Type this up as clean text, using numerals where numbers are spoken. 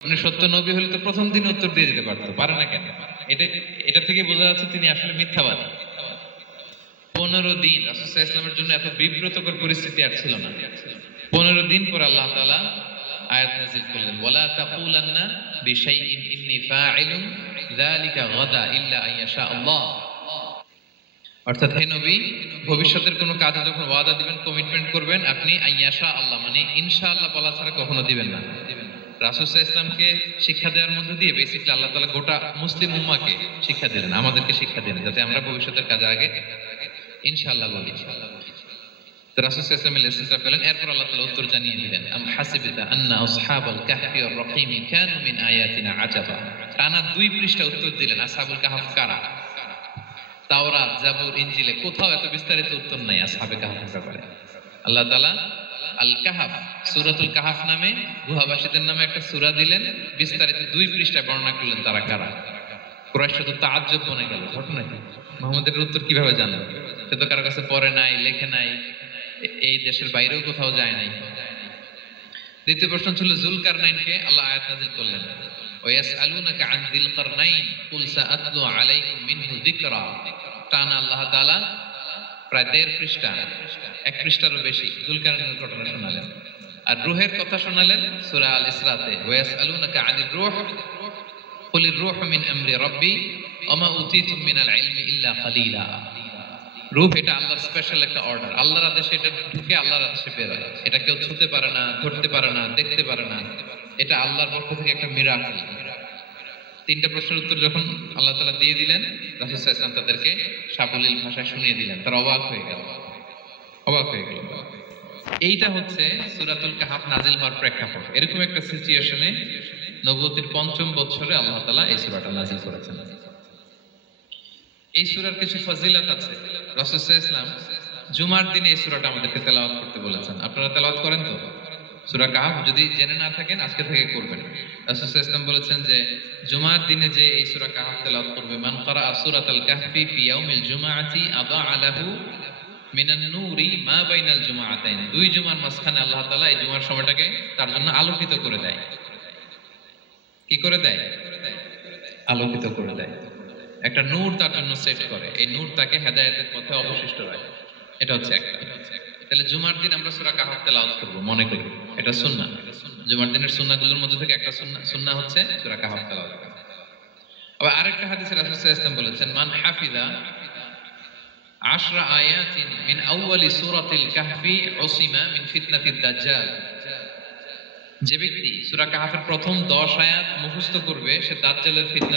উনি সত্য নবী হলে তো প্রথম দিন উত্তর দিয়ে দিতে পারতো, পারে না কেন? এটা থেকে বোঝা যাচ্ছে তিনি আসলে মিথ্যাবাদী। 15 দিন রাসূল সাল্লাল্লাহু আলাইহি ওয়াসাল্লামের জন্য এত বিব্রতকর পরিস্থিতি আর ছিল না। 15 দিন পর আল্লাহ তাআলা আয়াত নাযিল করলেন, ওয়ালা তাকুলান্না বিশাইইন ইন্নী ফাইলুন যালিকা গাদা ইল্লা আইয়াশা আল্লাহ। অর্থাৎ হে নবী, ভবিষ্যতের কোনো কাজে যখন ওয়াদা দিবেন, কমিটমেন্ট করবেন, আপনি আইয়াশা আল্লাহ মানে ইনশাআল্লাহ বলা ছাড়া কখনো দিবেন না। রাসূল সাল্লাল্লাহু আলাইহি ওয়াসাল্লামকে শিক্ষা দেওয়ার মধ্যে দিয়ে বেসিক্যালি আল্লাহ তাআলা গোটা মুসলিম উম্মাহকে শিক্ষা দিলেন, আমাদেরকে শিক্ষা দিলেন, যাতে আমরা ভবিষ্যতের কাজে আগে ইনশাআল্লাহ বলি। তো রাসূল সাল্লাল্লাহু আলাইহি ওয়াসাল্লাম লেসনটা পেলেন। এরপর আল্লাহ তাআলা উত্তর জানিয়ে দিলেন, আম হাসিবতা আন্না আসহাবাল কাহফি ওয়ার রাকিম কানু মিন আয়াতিনা আজাবা। টানা 2 পৃষ্ঠা উত্তর দিলেন আসহাবুল কাহফ কারা। তাওরাত, জাবুর, ইনজিলে কোথাও এত বিস্তারিত উত্তর নাই আসহাবে কাহফের ব্যাপারে। আল্লাহ তাআলা আল কাহফ, সূরাতুল কাহফ নামে গুহাবাসীদের নামে একটা সূরা দিলেন, বিস্তারিত 2 পৃষ্ঠায় বর্ণনা করলেন তারা কারা। কুরাইশরা তো তাআজ্জুব বনে গেল, ঘটনা কি? মুহাম্মদের উত্তর কিভাবে জানলো? সে তো কারো কাছে পড়ে নাই, লেখে নাই, এই দেশের বাইরেও কোথাও যায় নাই। দ্বিতীয় প্রশ্ন ছিল যুলকারনাইনকে আল্লাহ আয়াত নাযিল করলেন, ওয়ায়াসআলুনাকা আন যিল কারনাইন কুল সাআতলু আলাইকুম মিনহু যিকরা। টানা আল্লাহ তাআলা প্রায় 1.5 পৃষ্ঠা, 1 পৃষ্ঠারও বেশি যুলকারনাইনের ঘটনা শোনালেন। আর রূহের কথা শোনালেন সূরা আল ইসরাতে, ওয়ায়াসআলুনাকা আনির রূহ কুলির রূহু মিন আমরি রাব্বি ওয়া মা উতীতুম মিনাল ইলমি ইল্লা কালিলা। রূহ এটা আল্লাহর স্পেশাল একটা অর্ডার, আল্লাহর আদেশে এটা ঢুকে আল্লাহর আদেশে বের হয়। এটা কেউ ছুঁতে পারে না, ধরতে পারে না, দেখতে পারে না। এটা আল্লাহর পক্ষ থেকে একটা মিরাকেল। 3টা প্রশ্নের উত্তর যখন আল্লাহ তাআলা দিয়ে দিলেন, রাসূল সাল্লাল্লাহু আলাইহি ওয়াসাল্লাম তাদেরকে সাবলীল ভাষায় শুনিয়ে দিলেন। তারা অবাক হয়ে গেল। এইটা হচ্ছে সূরাতুল কাহফ নাজিল হওয়ার প্রেক্ষাপট। এরকম একটা সিচুয়েশনে নবুয়তির 5ম বছরে আল্লাহ তাআলা এই সূরাটা নাজিল করেছেন। এই সূরার কিছু ফজিলত আছে। রাসূল সাল্লাল্লাহু আলাইহি ওয়াসাল্লাম জুমার দিনে এই সূরাটা আমাদেরকে তেলাওয়াত করতে বলেছেন। আপনারা তেলাওয়াত করেন তো? সূরা কাহফ যদি জেনে না থাকেন আজকে থেকে করবেন। রাসূল সাল্লাল্লাহু আলাইহি ওয়াসাল্লাম বলেছেন যে জুমার দিনে যে এই সূরা কাহফ তেলাওয়াত করবে, মান ক্বারা সূরাতাল কাহফি ফি ইয়াউমিল জুমআতি আযা লাহু মিনান নূরি মা বাইনাল জুমআতাইন। 2 জুমার মাঝখানে আল্লাহ তাআলা এই জুমার সময়টাকে তার জন্য আলোকিত করে দেয়। কি করে দেয়? আলোকিত করে দেয়। একটা নূর তার জন্য সেট করে, এই নূর তাকে হেদায়েতের পথে অবশিষ্ট রাখে। এটা হচ্ছে একটা। তাহলে জুমার দিন আমরা সূরা কাহফ তেলাওয়াত করব, মনে করি এটা সুন্নাহ। জুমার দিনের সুন্নাহগুলোর মধ্যে থেকে একটা সুন্নাহ হচ্ছে সূরা কাহফ তেলাওয়াত করা। আবার আরেকটা হাদিসে রাসূল সাল্লাল্লাহু আলাইহি ওয়াসাল্লাম বলেছেন, মান হাফিযা 10 আয়াতিন মিন আউয়ালি সূরাতিল কাহফি উসিমা মিন ফিতনাতিদ দাজ্জাল। যে ব্যক্তি সূরা কাহফের প্রথম 10 আয়াত মুখস্থ করবে, সে দাজ্জালের ফিতনা